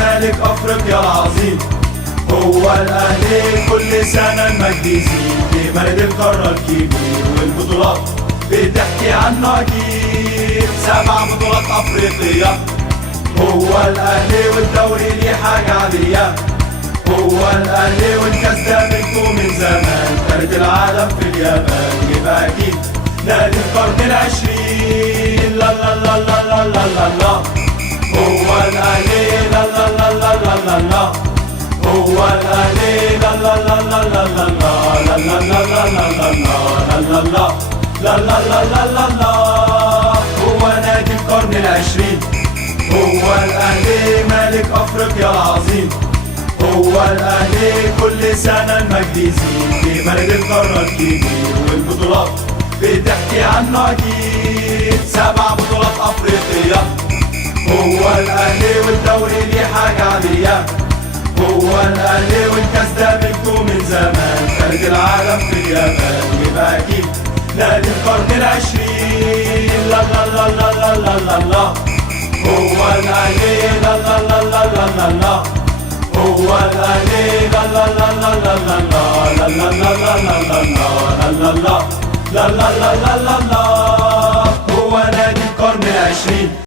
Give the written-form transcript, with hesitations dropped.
ملك افريقيا العظيم. هو الاهلي كل سنة المجد يزيد، بمجد القارة الكبير والبطولات بتحكي عنه اكيد. 7 بطولات افريقية، هو الاهلي والدوري ليه حاجة عادية. هو الاهلي والكاس ده ملكه من زمان، ثالث العالم في اليابان يبقى اكيد نادي القرن العشرين. لا لا لا لا لا لا لا لا، هو الاهلي. لا لا لا لا لا لا لا، هو الاهلي. لا لا لا لا لا لا لا لا لا لا لا لا لا لا لا لا، هو نادي القرن العشرين. هو الاهلي ملك افريقيا العظيم. هو الاهلي كل سنة المجد يزيد، بمجد القارة الكبير والبطولات بتحكي عنه اكيد. 7 بطولات افريقية، هو الاهلي والدوري ليه حاجة عادية. هو الاهلي والكاس ده ملكه من زمان، ثالث العالم في اليابان يبقى اكيد نادي القرن العشرين. لا لا لا لا لا لا لا لا، هو الاهلي. لا لا لا لا لا لا لا، هو الاهلي. لا لا لا لا لا لا لا لا لا لا لا لا لا لا لا لا لا لا، هو نادي القرن العشرين.